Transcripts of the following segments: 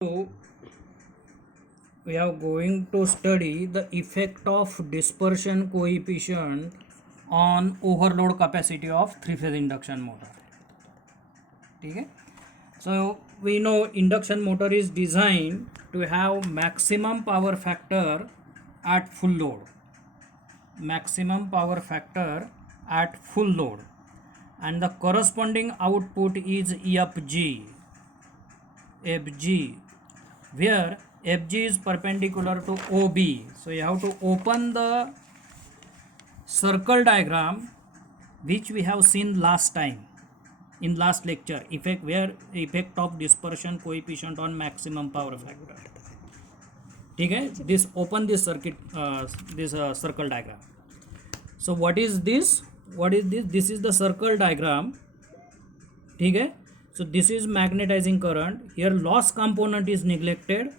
So we are going to study the effect of dispersion coefficient on overload capacity of three-phase induction motor. Okay? So we know induction motor is designed to have maximum power factor at full load. Maximum power factor at full load, and the corresponding output is FG, where FG is perpendicular to OB. So you have to open the circle diagram which we have seen last time in last lecture, effect of dispersion coefficient on maximum power factor. ठीक है, this open this circuit, this circle diagram. So what is this? This is the circle diagram. ठीक है, so this is magnetizing current. Here loss component is neglected,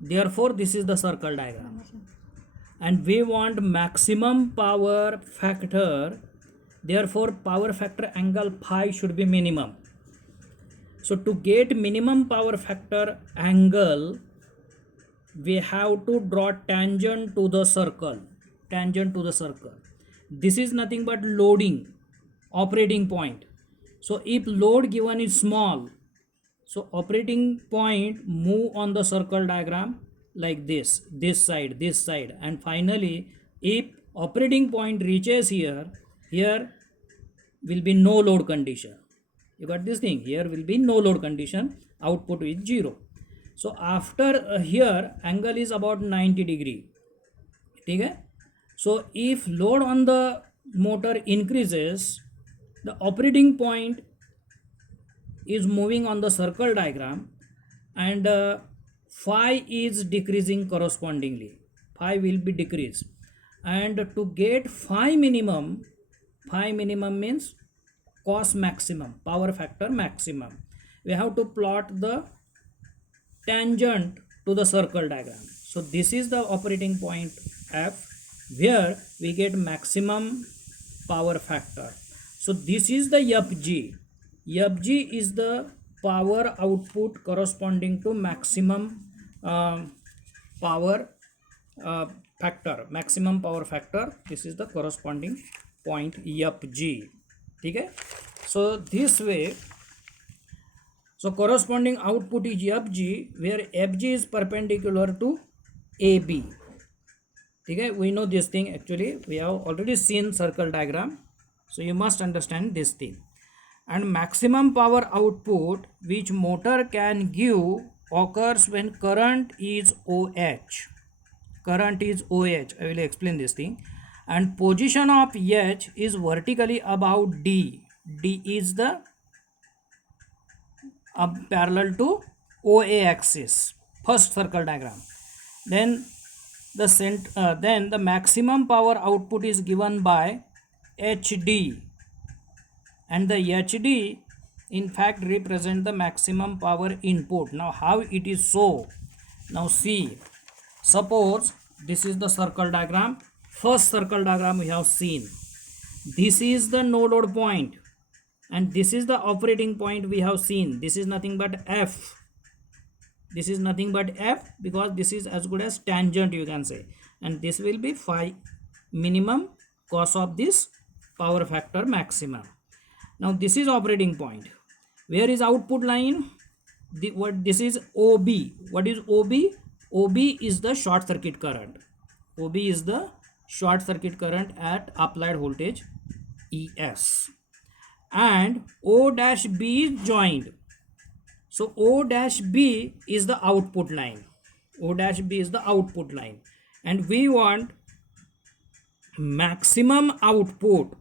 therefore this is the circle diagram, and we want maximum power factor, therefore power factor angle phi should be minimum. So to get minimum power factor angle, we have to draw tangent to the circle. This is nothing but loading operating point. So if load given is small, so operating point move on the circle diagram like this side, and finally if operating point reaches here will be no load condition. You got this thing? Here will be no load condition, output is 0. So after here angle is about 90 degree. Okay? So if load on the motor increases, the operating point is moving on the circle diagram, and phi is decreasing correspondingly. Phi will be decreased, and to get phi minimum means cos maximum, power factor maximum, we have to plot the tangent to the circle diagram. So this is the operating point F, where we get maximum power factor. So this is the FG. FG is the power output corresponding to maximum power factor. Maximum power factor. This is the corresponding point FG. Okay? So this way, so corresponding output is FG, where FG is perpendicular to AB. Okay? We know this thing, actually we have already seen circle diagram, so you must understand this thing. And maximum power output which motor can give occurs when current is OH. I will explain this thing. And position of H is vertically above D. D is the parallel to OA axis. First circle diagram. Then the maximum power output is given by HD, and the HD in fact represent the maximum power input. Now how it is so? Now see, suppose this is the circle diagram. First circle diagram we have seen. This is the no load point, and this is the operating point we have seen. This is nothing but F. This is nothing but F, because this is as good as tangent, you can say, and this will be phi minimum cos of this power factor maximum. Now this is operating point. Where is output line? This is OB. What is OB? OB is the short circuit current. OB is the short circuit current at applied voltage ES, and O dash B is joined. So O dash B is the output line. And we want maximum output.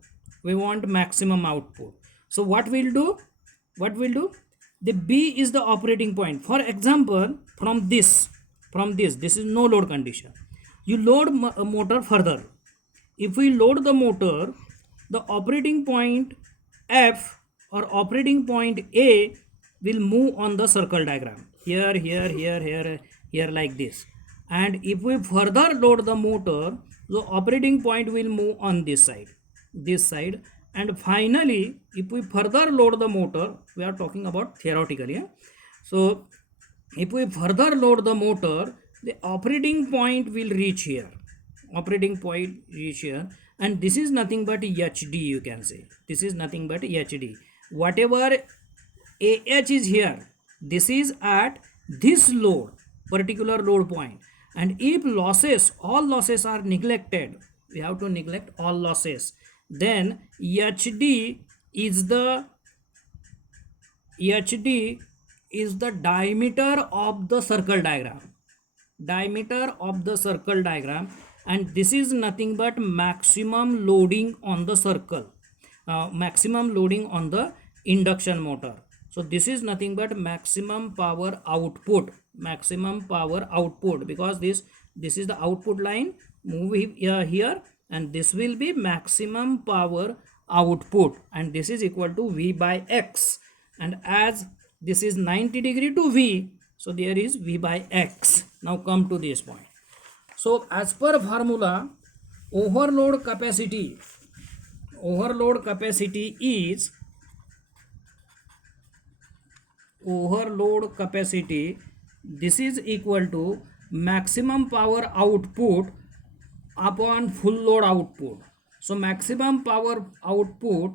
So what we'll do? The B is the operating point. For example, from this is no load condition. You load a motor further. If we load the motor, the operating point F or operating point A will move on the circle diagram. Here, like this. And if we further load the motor, the operating point will move on this side. And finally, if we further load the motor, we are talking about theoretically. So If we further load the motor, the operating point will reach here. Operating point reach here, and this is nothing but HD. You can say this is nothing but HD. Whatever AH is here, this is at this load, particular load point. And if losses, all losses are neglected, we have to neglect all losses. Then HD is the diameter of the circle diagram. Diameter of the circle diagram, and this is nothing but maximum loading on the circle, maximum loading on the induction motor. So this is nothing but maximum power output, maximum power output, because this is the output line, move here, and this will be maximum power output, and this is equal to V by X. And as this is 90 degree to V, so there is V by X. Now come to this point. So as per formula, overload capacity is this is equal to maximum power output upon full load output. So maximum power output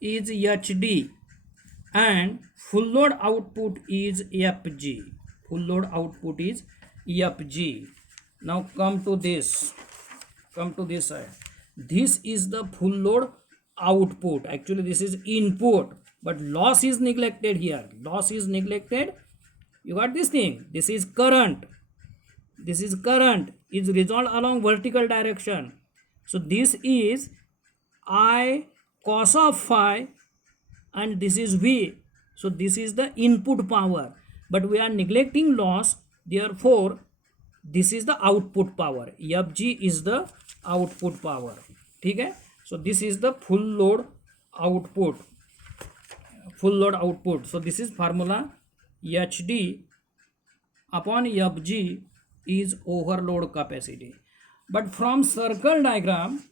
is HD and full load output is FG. Full load output is FG. Now come to this side. This is the full load output. Actually this is input, but loss is neglected here. Loss is neglected. You got this thing. This is current. This is current is resolved along vertical direction. So this is I cos of phi, and this is V. So this is the input power, but we are neglecting loss. Therefore this is the output power. FG is the output power. ठीक है. So this is the full load output. So this is formula. HD upon FG is overload capacity. But from circle diagram,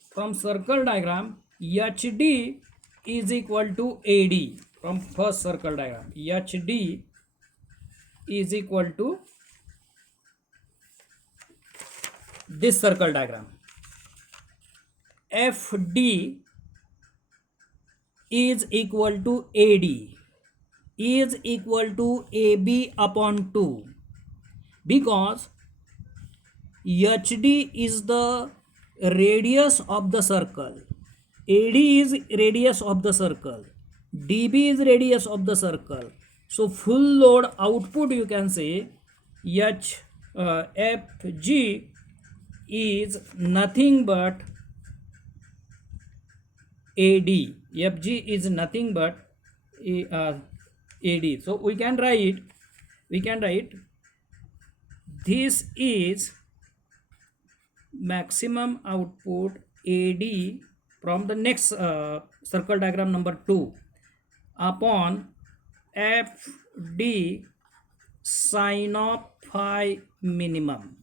HD is equal to AD. From first circle diagram, HD is equal to this circle diagram. FD is equal to AD is equal to AB upon 2, because HD is the radius of the circle, AD is radius of the circle, DB is radius of the circle. So full load output, you can say FG is nothing but AD. FG is nothing but AD. So we can write this is maximum output AD from the next circle diagram number 2 upon FD sin of phi minimum.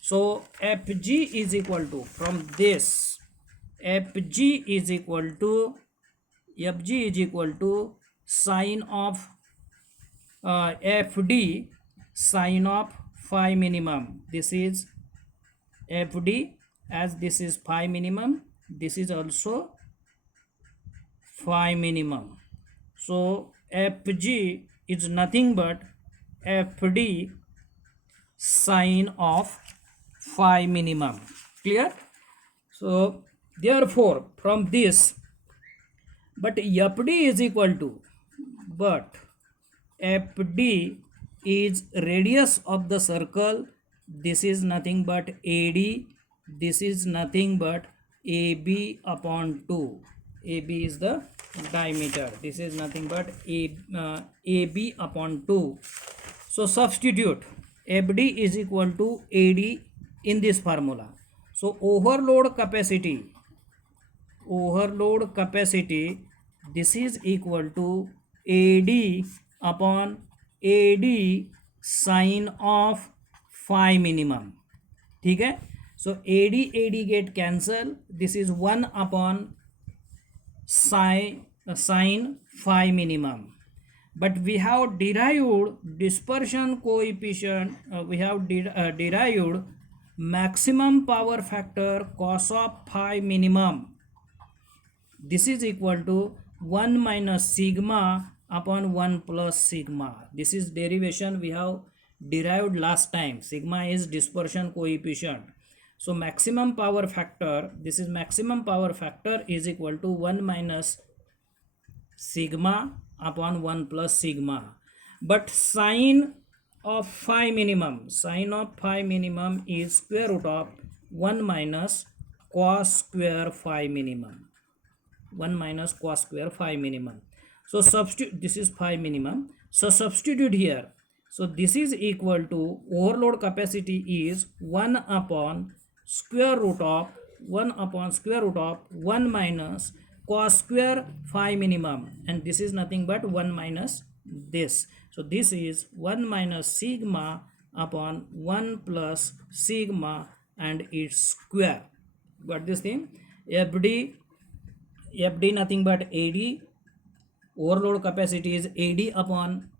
So FG is equal to, from this, FG is equal to sin of FD sin of phi minimum. This is FD, as this is phi minimum, this is also phi minimum. So FG is nothing but FD sin of phi minimum. Clear? So therefore from this, but FD is equal to, but FD is radius of the circle. This is nothing but AD. This is nothing but AB upon 2. AB is the diameter. This is nothing but AB upon 2. So substitute FD is equal to AD in this formula. So overload capacity, this is equal to AD upon AD sin of phi minimum. ठीक है. So AD get cancel. This is 1 upon sin phi minimum. but we have derived dispersion coefficient, we have derived maximum power factor cos of phi minimum. This is equal to 1 minus sigma upon 1 plus sigma. This is derivation we have derived last time. Sigma is dispersion coefficient. So maximum power factor, this is maximum power factor is equal to 1 minus sigma upon 1 plus sigma. But sine of phi minimum is square root of 1 minus cos square phi minimum. 1 minus cos square phi minimum. So substitute, this is phi minimum. So substitute here. So this is equal to overload capacity is 1 upon square root of 1 minus cos square phi minimum, and this is nothing but 1 minus this. So this is 1 minus sigma upon 1 plus sigma and its square. Got this thing? FD nothing but AD. Overload capacity is AD upon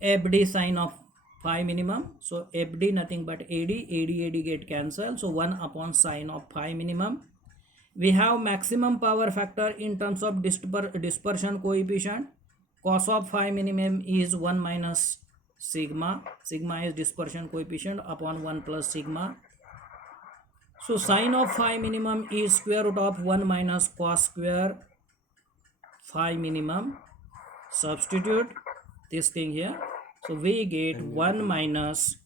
FD sine of phi minimum. So FD nothing but AD get cancelled. So 1 upon sine of phi minimum. We have maximum power factor in terms of dispersion coefficient. Cos of phi minimum is 1 minus sigma. Sigma is dispersion coefficient upon 1 plus sigma. So sine of phi minimum is square root of 1 minus cos square phi minimum. Substitute this thing here. So we get 1 minus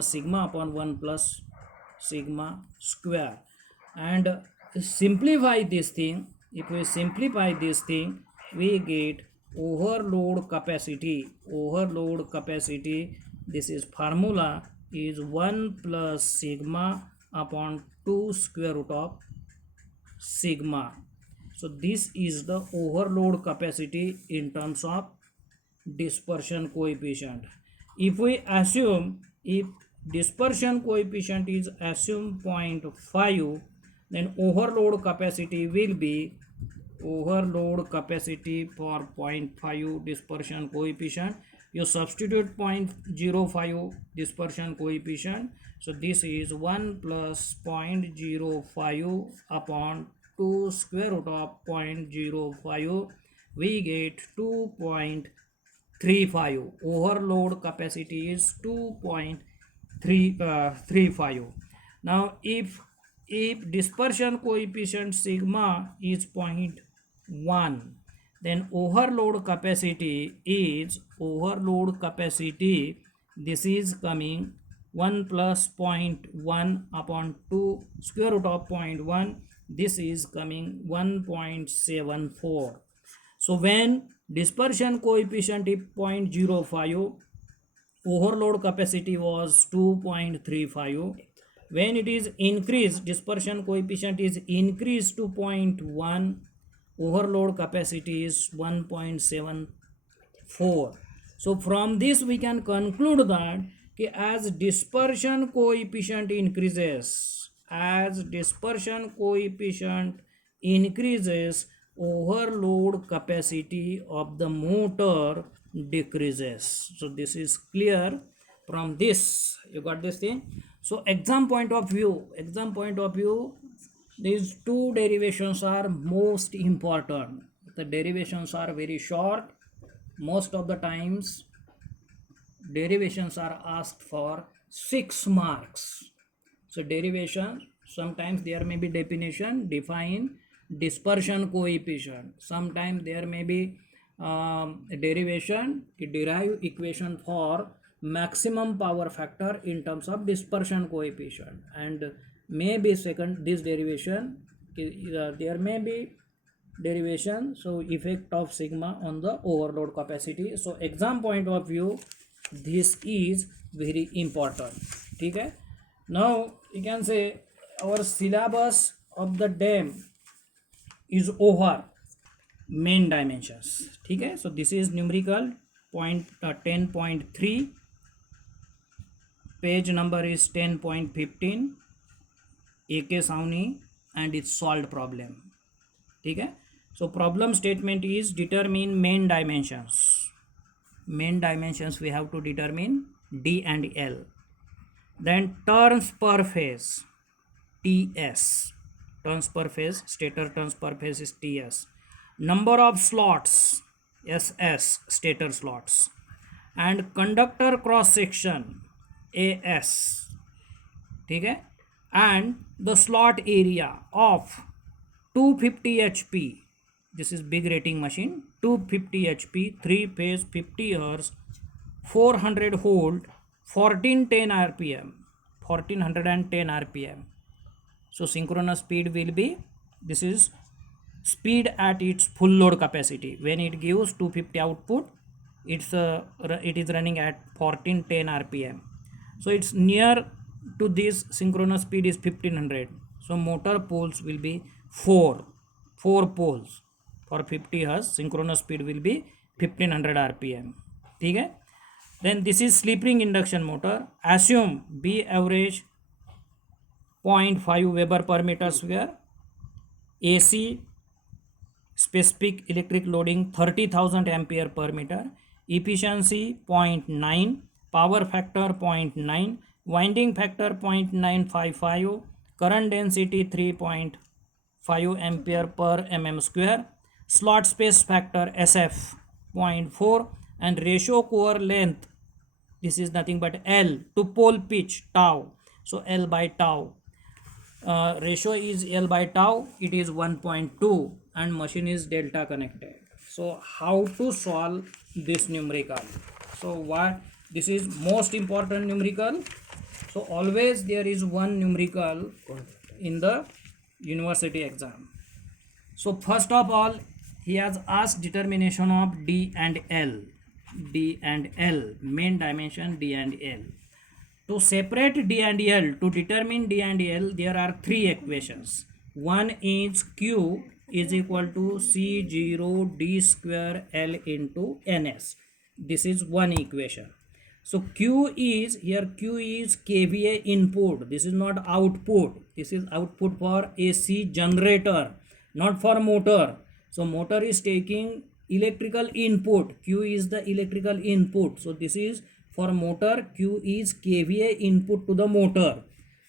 sigma upon 1 plus sigma square. And simplify this thing. If we simplify this thing, we get overload capacity. This is formula is 1 plus sigma upon 2 square root of sigma. So this is the overload capacity in terms of dispersion coefficient. If we assume, if dispersion coefficient is assumed 0.5, then overload capacity will be, overload capacity for 0.5 dispersion coefficient, you substitute 0.05 dispersion coefficient. So this is 1 plus 0.05 upon 2 square root of 0.05. We get 2.35. Overload capacity is 2.35. Now if dispersion coefficient sigma is 0.1, then overload capacity, this is coming 1 plus 0.1 upon 2 square root of 0.1, this is coming 1.74. So when dispersion coefficient is 0.05, overload capacity was 2.35. When it is increased, dispersion coefficient is increased to 0.1, overload capacity is 1.74. So from this we can conclude that as dispersion coefficient increases, overload capacity of the motor decreases. So this is clear from this. You got this thing? So exam point of view, these two derivations are most important. The derivations are very short. Most of the times derivations are asked for 6 marks. So derivation, sometimes there may be definition, define dispersion coefficient. Sometimes there may be derivation, derive equation for maximum power factor in terms of dispersion coefficient, and maybe second this derivation, there may be derivation, so effect of sigma on the overload capacity. So exam point of view, this is very important. Okay, now you can say our syllabus of the dam is over, main dimensions. Okay, so this is numerical 10.3, page number is 10.15, AK Sauni and its solved problem. ठीक है, So problem statement is determine main dimensions. Main dimensions we have to determine D and L. Then turns per phase, TS. Turns per phase, stator turns per phase is TS. Number of slots, SS, stator slots. And conductor cross section, AS. Okay? And the slot area of 250 HP. This is big rating machine. 250 HP, 3 phase, 50 Hz, 400 volt, 1410 RPM. 1410 RPM. So synchronous speed will be, this is speed at its full load capacity. When it gives 250 output, it is running at 1410 RPM. So it's near to this synchronous speed is 1500. So motor poles will be 4 poles for 50 Hz. Synchronous speed will be 1500 RPM. Okay? Then this is slip ring induction motor. Assume B average 0.5 Weber per meter square. AC specific electric loading 30,000 ampere per meter. Efficiency 0.9. Power factor 0.9. Winding factor 0.955. Current density 3.5 ampere per mm square. Slot space factor SF 0.4. And ratio core length, this is nothing but L to pole pitch, tau. So L by tau. Ratio is L by tau, it is 1.2 and machine is delta connected. So how to solve this numerical? So what, this is most important numerical. So always there is one numerical in the university exam. So first of all, he has asked determination of D and L. D and L, main dimension D and L. To separate D and L, to determine D and L, there are three equations. One is Q is equal to C0 D square L into NS. This is one equation. So Q is, here Q is kVA input. This is not output. This is output for AC generator, not for motor. So motor is taking electrical input. Q is the electrical input. So this is for motor. Q is kVA input to the motor.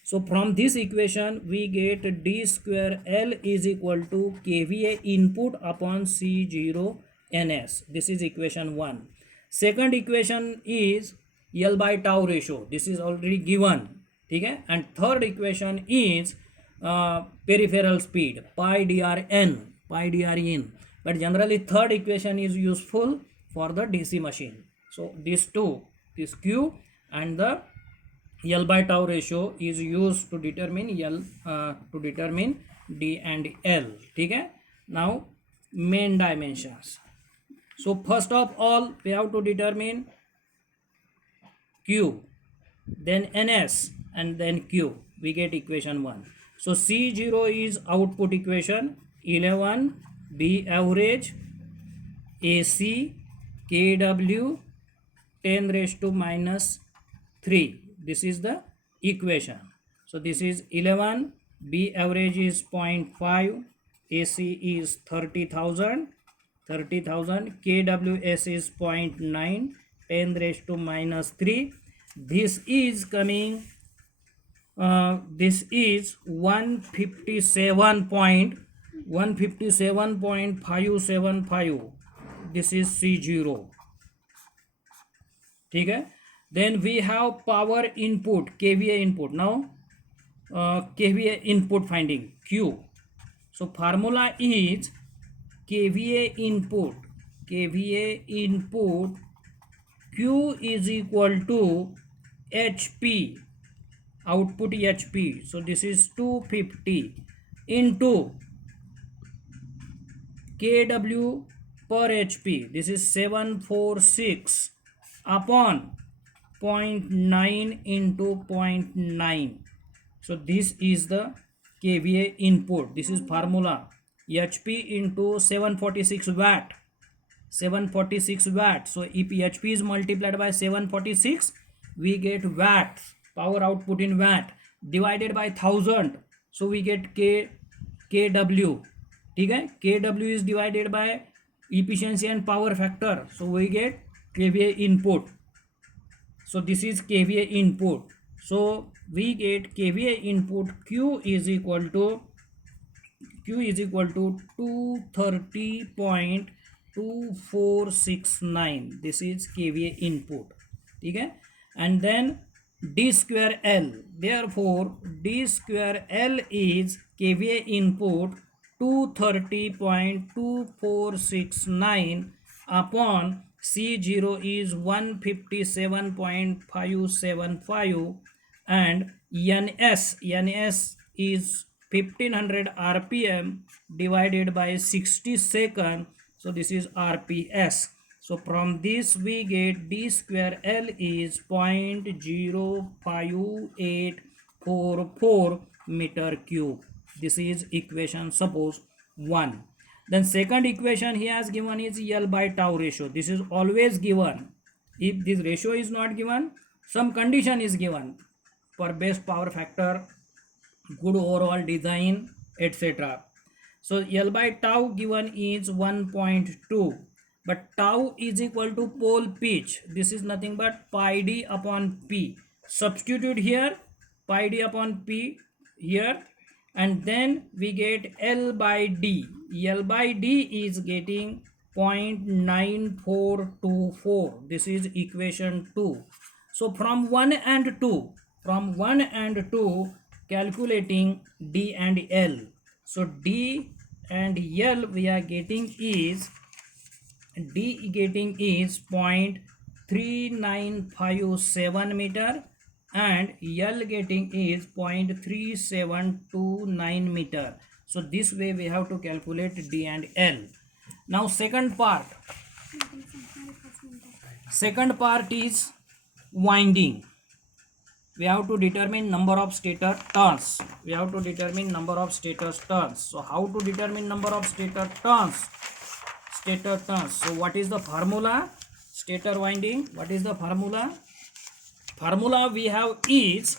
So from this equation we get D square L is equal to kVA input upon C0 NS. This is equation 1. Second equation is L by tau ratio. This is already given. Okay? And third equation is peripheral speed, pi dr n, pi dr in. But generally third equation is useful for the DC machine. So these two, this Q and the L by tau ratio is used to determine D and L. Okay? Now main dimensions. So first of all we have to determine Q, then NS and then Q. We get equation 1. So C0 is output equation 11, B average, AC, kW 10 raised to minus 3. This is the equation. So this is 11, B average is 0.5, AC is 30,000, kWs is 0.9, 10 raised to minus 3. This is coming, this is 157.575. This is C0. Okay? Then we have power input, kVA input. Now kVA input finding, Q. So formula is kVA input Q is equal to HP, output HP. So this is 250 into kW per HP. This is 746 upon 0.9 into 0.9. So this is the kVA input. This is formula, HP into 746 watt. 746 watt. So if HP is multiplied by 746, we get watt, power output in watt, divided by 1000. So we get kW. ठीक है. Kw is divided by efficiency and power factor, so we get kVA input. So this is kVA input, so we get kVA input q is equal to 230.2469. this is kVA input. ठीक है. And then d square l, therefore d square l is kVA input 230.2469 upon C0 is 157.575 and ns is 1500 rpm divided by 60 second, so this is rps. So from this we get d square l is 0.05844 meter cube. This is equation suppose 1. Then second equation he has given is L by tau ratio. This is always given. If this ratio is not given, some condition is given for best power factor, good overall design, etc. So L by tau given is 1.2, but tau is equal to pole pitch. This is nothing but pi d upon p. Substitute here pi d upon p here, and then we get L by d. L by d is getting 0.9424. This is equation 2. So from 1 and 2, calculating d and L. So d and L we are getting is, d getting is 0.3957 meter and L getting is 0.3729 meter. So this way we have to calculate d and L. Now second part is winding. We have to determine number of stator turns. So how to determine number of stator turns? So what is the formula? Stator winding, what is the formula? Formula we have is,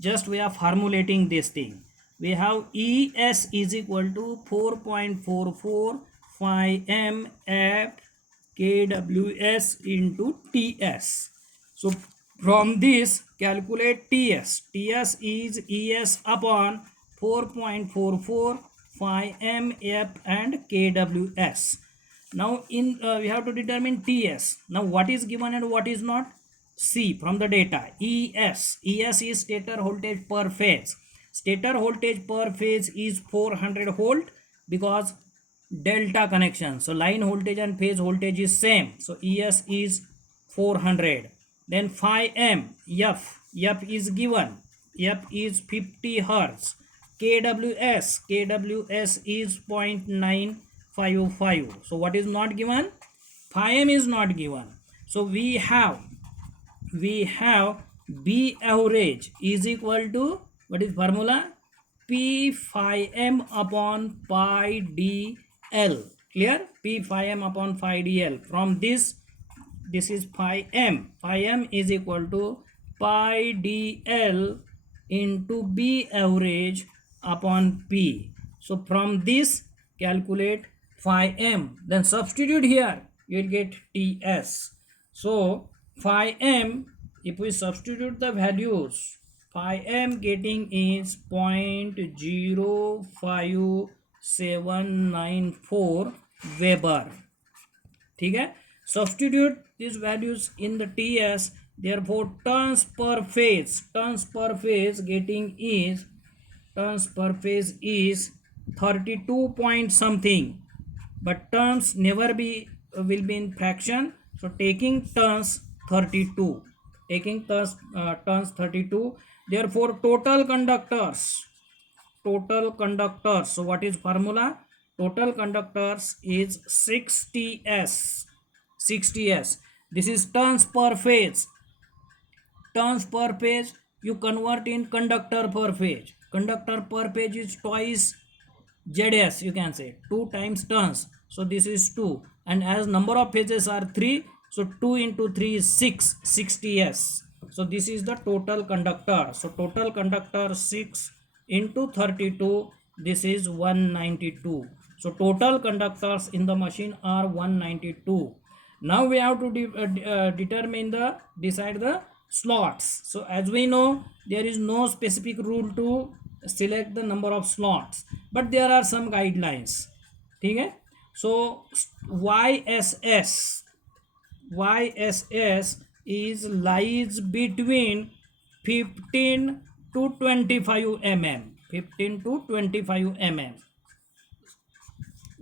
just we are formulating this thing. We have ES is equal to 4.44 m at kWs into TS. So from this calculate TS. TS is ES upon 4.44 m F and kWs. Now in we have to determine TS. Now what is given and what is not? See from the data. ES is stator voltage per phase. Stator voltage per phase is 400 volt because delta connection. So line voltage and phase voltage is same. So ES is 400. Then phi m F is given. F is 50 hertz. kWs is 0.955. So what is not given? Phi m is not given. So we have B average is equal to, what is formula? P phi m upon pi dl. Clear? P phi m upon pi dl. From this is phi m. Phi m is equal to pi dl into B average upon P. So from this calculate phi m. Then substitute here. You will get TS. So phi m, if we substitute the values, phi m getting is 0.05794 Weber. ठीक है. Substitute these values in the TS. Therefore turns per phase getting is, 32 point something, but turns never be will be in fraction. So taking turns 32, turns 32. Therefore total conductors. So what is formula? Total conductors is 60s. This is turns per phase. You convert in conductor per phase. Conductor per phase is twice ZS, you can say 2 times turns. So this is 2, and as number of phases are 3, so 2 into 3 is 6, 60s. So this is the total conductor. So total conductor 6 into 32, this is 192. So total conductors in the machine are 192. Now we have to decide the slots. So as we know, there is no specific rule to select the number of slots, but there are some guidelines. Okay? So YSS is lies between 15 to 25 mm. 15 to 25 mm.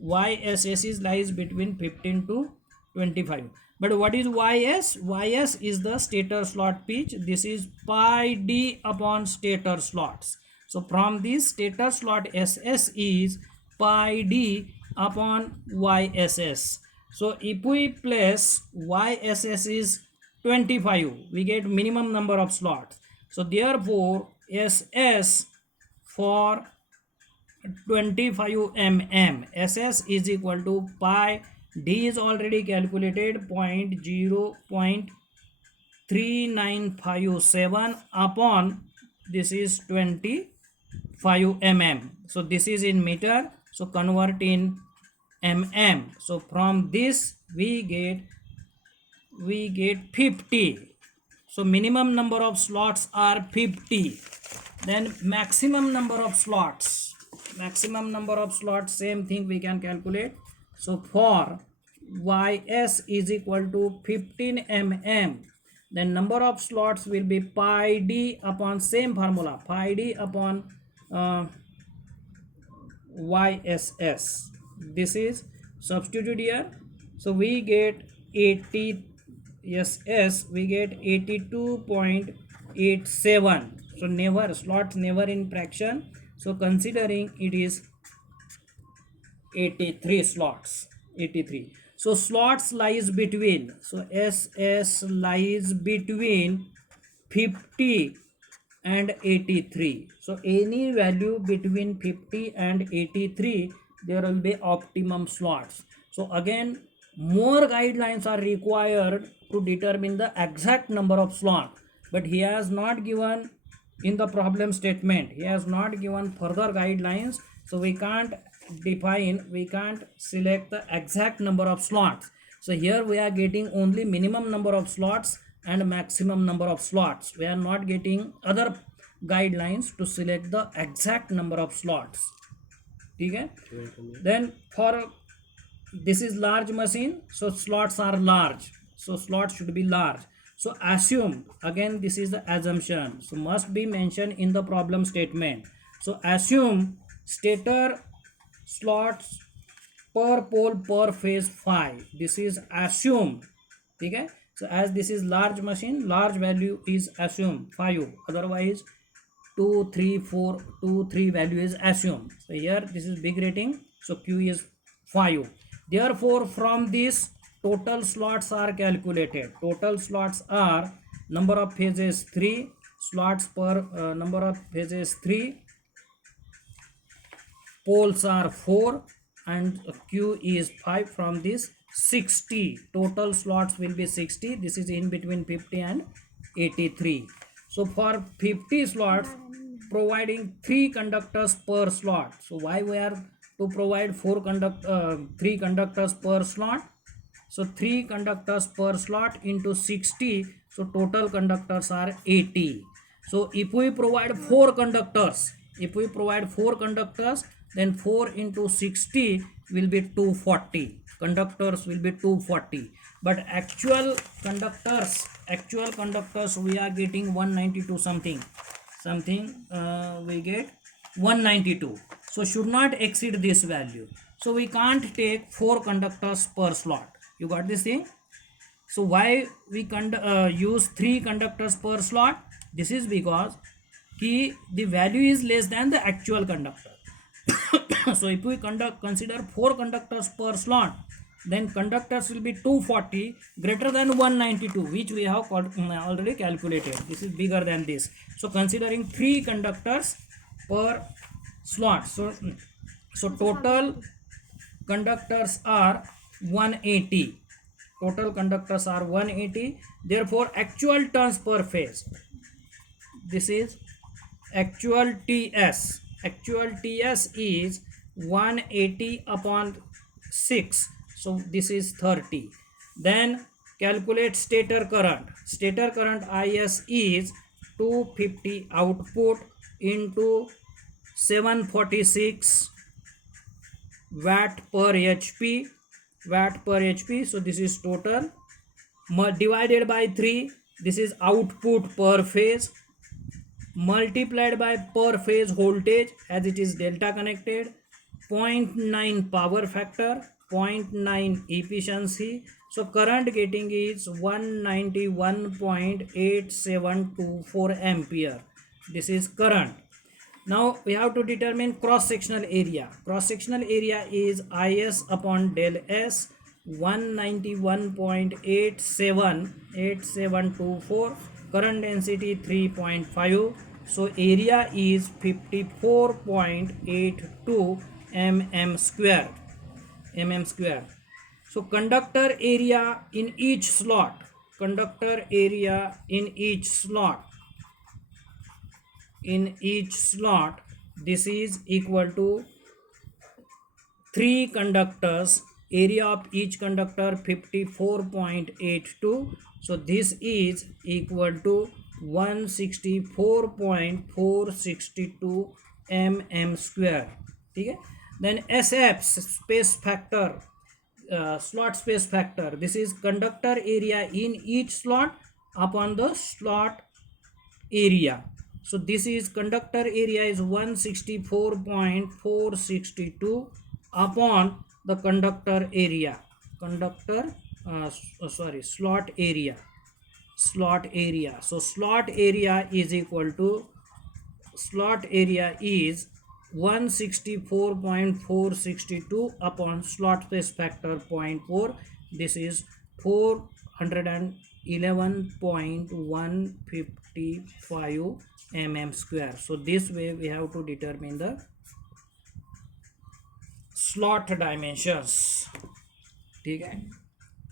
YSS is lies between 15 to 25. But what is YS? YS is the stator slot pitch. This is pi d upon stator slots. So from this, stator slot SS is pi d upon YSS. So if we place YSS is 25, we get minimum number of slots. So therefore SS for 25 mm SS is equal to pi d is already calculated 0.3957 upon this is 25 mm. So this is in meter, so convert in mm. So from this we get 50. So minimum number of slots are 50. Then maximum number of slots, same thing we can calculate. So for YS is equal to 15 mm, then number of slots will be pi d upon same formula, pi d upon YSS. This is substitute here. So we get 80 SS, we get 82.87. So never slots never in fraction. So considering it is 83 slots, 83. So slots lies between, so SS lies between 50 and 83. So any value between 50 and 83, there will be optimum slots. So again, more guidelines are required to determine the exact number of slots, but he has not given in the problem statement, he has not given further guidelines. So we can't select the exact number of slots. So here we are getting only minimum number of slots and maximum number of slots. We are not getting other guidelines to select the exact number of slots. Okay? Then for this is large machine, so slots are large, so slots should be large. So assume, again this is the assumption, so must be mentioned in the problem statement. So assume stator slots per pole per phase 5. This is assumed. Okay? So as this is large machine, large value is assumed 5, otherwise 2 3 4 2 3 value is assumed. So here this is big rating, so Q is 5. Therefore from this total slots are calculated. Total slots are number of phases 3, slots per number of phases 3, poles are 4, and Q is 5. From this 60, total slots will be 60. This is in between 50 and 83. So for 50 slots, providing 3 conductors per slot. So why we are to provide 3 conductors per slot? So 3 conductors per slot into 60, so total conductors are 80. So if we provide 4 conductors, then 4 into 60 will be 240. Conductors will be 240. But actual conductors we are getting 192 something. We get 192. So should not exceed this value. So we can't take 4 conductors per slot. You got this thing? So why we use 3 conductors per slot? This is because the value is less than the actual conductor. So if we consider 4 conductors per slot, then conductors will be 240 greater than 192, which we have already calculated. This is bigger than this. So considering 3 conductors per slot, so total conductors are 180. Therefore actual turns per phase, this is actual TS. Actual TS is 180 upon 6, so this is 30. Then calculate stator current. Stator current is 250 output into 746 watt per hp, so this is total, divided by 3, this is output per phase, multiplied by per phase voltage as it is delta connected, 0.9 power factor, 0.9 efficiency. So current getting is 191.8724 ampere. This is current. Now we have to determine cross sectional area. Cross sectional area is is upon del s, 191.8724, current density 3.5, so area is 54.82 mm square. So conductor area in each slot, this is equal to 3 conductors, area of each conductor 54.82, so this is equal to 164.462 mm square. Okay? Then SF space factor, slot space factor, this is conductor area in each slot upon the slot area. So this is conductor area is 164.462 upon the conductor area, slot area. So slot area is equal to, slot area is 164.462 upon slot space factor 0.4, this is 411.155 mm square. So this way we have to determine the slot dimensions. ठीक है.